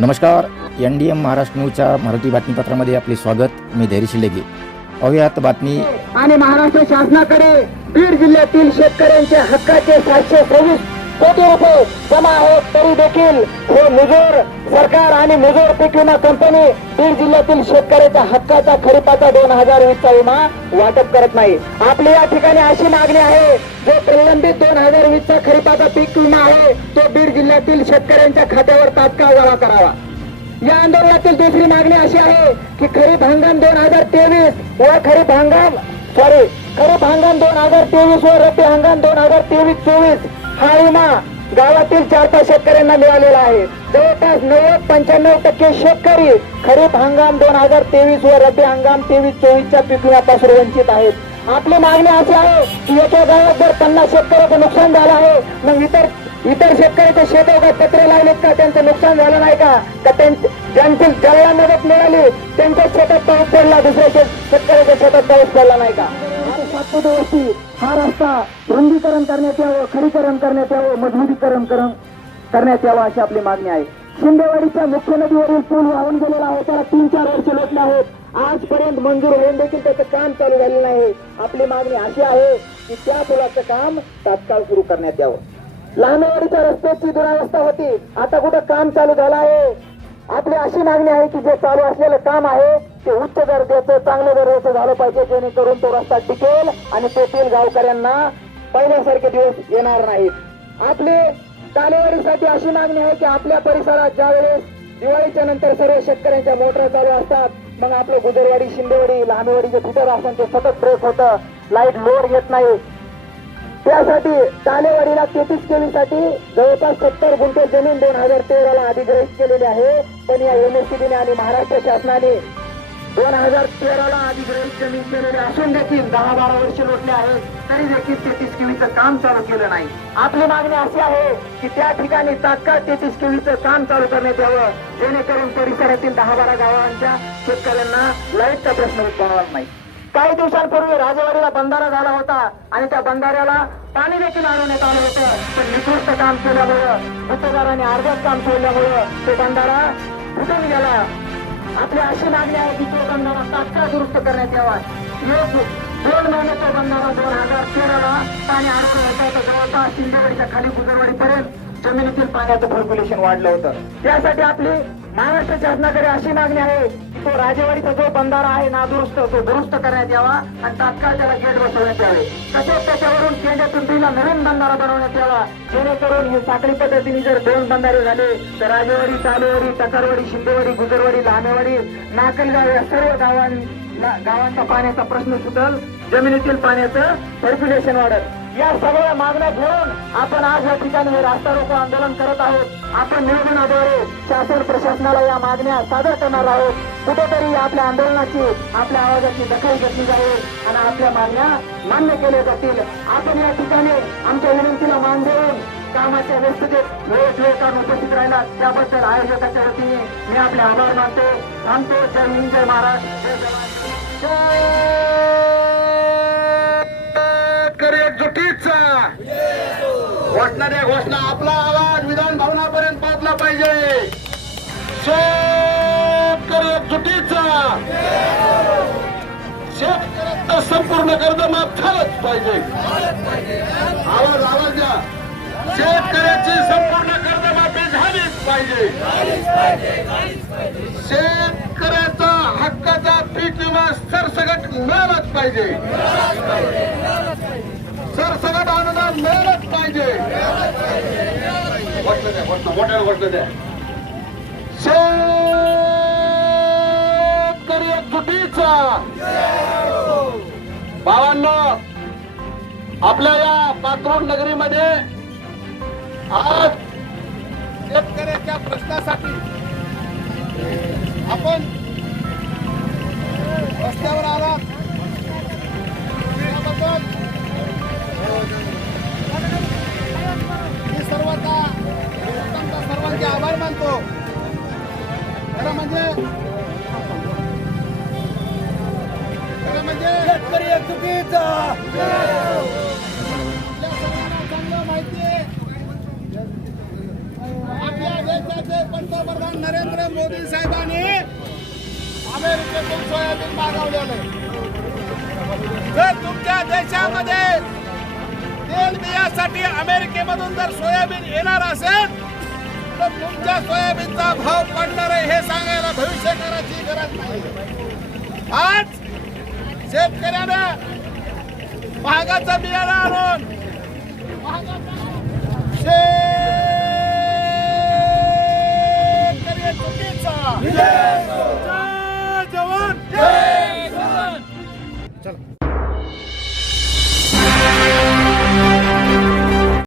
नमस्कार. N D M Maharashtra न्यूजच्या मराठी बातमीपत्रामध्ये आपले स्वागत. मी धैर्यशील लेगे अव्यात बातमी. आणि महाराष्ट्र शासनाकडे बीड जिल्ह्यातील शेतकऱ्यांच्या हक्काचे सातशे सव्वीस कोटी रुपये जमा आहेत तरी देखील हे मुजोर सरकार आणि मुजोर पीक विमा कंपनी बीड जिल्ह्यातील शेतकऱ्याच्या हक्काचा खरीपाचा दोन हजार वीसचा विमा वाटप करत नाही. आपली या ठिकाणी अशी मागणी आहे जो प्रलंबित दोन हजार वीसचा खरीपाचा पीक विमा आहे तो बीड जिल्ह्यातील शेतकऱ्यांच्या खात्यावर तात्काळ जमा करावा. या आंदोलनातील दुसरी मागणी अशी आहे की खरीप हंगाम दोन हजार तेवीस व खरीप हंगाम सॉरी खरीप हंगाम दोन हजार तेवीस व रब्बी हंगाम दोन हजार तेवीस चोवीस हा विमा गावातील चार पाच शेतकऱ्यांना मिळालेला आहे. जवळपास नव्वद पंच्याण्णव टक्के शेतकरी खरीप हंगाम दोन हजार तेवीस व रब्बी हंगाम तेवीस चोवीसच्या पीक विम्यापासून वंचित आहेत. आपली मागणी अशी आहे की एका गावात जर पन्नास शेतकऱ्याचं नुकसान झालं आहे मग इतर इतर शेतकऱ्याचे शेतात काय पत्रे लावलेत का? त्यांचं नुकसान झालं नाही का? त्यांची ज्यांची ज्याला मदत मिळाली त्यांच्या शेतात पाऊस पडला दुसऱ्या शेत शेतकऱ्याच्या शेतात पाऊस पडला नाही का? सातपुते हा रस्ता करण्यात यावं खडीकरण करण्यात यावं मजबुतीकरण करण करण्यात यावं अशी आपली मागणी आहे. शिंदेवाडीच्या मुख्य नदीवरील पूल वाहून गेलेला आहे. त्याला तीन चार वर्ष लोटले आहेत. आजपर्यंत मंजूर होऊन देखील त्याचं काम चालू झालेलं नाही. आपली मागणी अशी आहे की त्या पुलाचं काम तात्काळ सुरू करण्यात यावं. लहानवाडीच्या रस्त्याची दुरावस्था होती. आता कुठं काम चालू झालं आहे? आपली अशी मागणी आहे की जे चालू असलेलं काम आहे ते उच्च दर्जाचं चांगल्या दर्जाचं झालं पाहिजे जेणेकरून तो रस्ता टिकेल आणि तेथील गावकऱ्यांना पहिल्यासारखे दिवस येणार नाहीत. आपले कालेवाडीसाठी अशी मागणी आहे की आपल्या परिसरात ज्या वेळेस दिवाळीच्या नंतर सर्व शेतकऱ्यांच्या मोटर चालू असतात मग आपलं गुजरवाडी शिंदेवाडी लहानवाडीचे फिटर असतात ते सतत ब्रेक होतं लाइट लोड येत नाही. त्यासाठी टालेवाडीला तेहतीस केवीसाठी जवळपास सत्तर गुंठे जमीन दोन हजार तेराला अधिग्रहित केलेली आहे. पण या एमएससीबीने आणि महाराष्ट्र शासनाने दोन हजार तेराला अधिग्रहित जमीन केलेले असून देखील दहा बारा वर्ष लोटले आहेत तरी देखील तेहतीस केवीचं काम चालू केलं नाही. आपली मागणी अशी आहे की त्या ठिकाणी तात्काळ तेहतीस केवीचं काम चालू करण्यात यावं. जेणेकरून परिसरातील दहा बारा गावांच्या शेतकऱ्यांना लाईटचा प्रश्न उद्भवणार नाही. काही दिवसांपूर्वी राजवाडीला बंधारा झाला होता आणि त्या बंधाऱ्याला पाणी देखील आणण्यात आलं होतं. पण निकृष्ट काम केल्यामुळं मतदारांनी अर्ध्यात काम केल्यामुळं तो बंधारा फुटून गेला. आपली अशी मागणी आहे की तो बंधारा तात्काळ दुरुस्त करण्यात यावा. एक दोन महिन्याचा बंधारा दोन हजार तेराला पाणी आणून होतं तर जवळपास शिंदेवाडीच्या खाली गुजरवाडीपर्यंत जमिनीतील पाण्याचं सर्क्युलेशन वाढलं होतं. त्यासाठी आपली महाराष्ट्र शासनाकडे अशी मागणी आहे तो राजेवाडीचा जो बंधारा आहे नादुरुस्त तो दुरुस्त करण्यात यावा आणि तात्काळ त्याला गेट बसवण्यात यावे. तसेच त्याच्यावरून केंद्र पिंपरीला नवीन बंधारा बनवण्यात यावा. जेणेकरून हे साखळी पद्धतीने जर दोन बंधारे झाले तर राजेवाडी चालेवाडी टकारवाडी शिंदेवाडी गुजरवाडी लहानेवाडी नाकलगाव या सर्व गावां गावांचा पाण्याचा प्रश्न सुटल. जमिनीतील पाण्याचं सर्क्युलेशन वाढत या सगळ्या मागण्या घेऊन आपण आज या ठिकाणी हे रास्ता रोको आंदोलन करत आहोत. आपण निवेदनाद्वारे शासन प्रशासनाला या मागण्या सादर करणार आहोत. कुठेतरी आपल्या आंदोलनाची आपल्या आवाजाची दखल घेतली जाईल आणि आपल्या मागण्या मान्य केल्या जातील. आपण या ठिकाणी आमच्या विनंतीला मान देऊन कामाच्या व्यस्ततेत वेळेत वेळ काढून उपस्थित राहिला त्याबद्दल आयोजकाच्या वतीने मी आपले आभार मानतो. थांबतो. जय हिंद जय महाराष्ट्र. जय वाटणाऱ्या घोषणा आपला आवाज विधान भवनापर्यंत पोहोचला पाहिजे. शेतकरी एकजुटीचा. संपूर्ण कर्ज माफ झालंच पाहिजे. आवाज आवाज द्या. शेतकऱ्याची संपूर्ण कर्जमाफी झालीच पाहिजे. शेतकऱ्याचा हक्काचा पीक विमा सरसगट मिळालाच पाहिजे. सरसगट अनुदान मिळालंच पाहिजे. घोषणा द्या घोषणा मोठ्यानं द्या. शेतकरी एकजुटीचा. भावांनो आपल्या या पात्रोड नगरीमध्ये आज शेतकऱ्याच्या प्रश्नासाठी आपण म्हणजे? खरं म्हणजे? शेतकरी आपल्या सर्वांना चांगलं माहिती आहे. आपल्या देशाचे पंत पंतप्रधान नरेंद्र मोदी साहेबांनी अमेरिकेतून सोयाबीन मागवलेलं जर तुमच्या देशामध्ये तेल बियासाठी अमेरिकेमधून जर सोयाबीन येणार असेल पण तुमच्या सोयाबीनचा भाव पडणार आहे हे सांगायला भविष्यकाराची गरज नाही. आज शेतकऱ्याने भागाचा बियाणा आणून शेतकरी चुकीचा.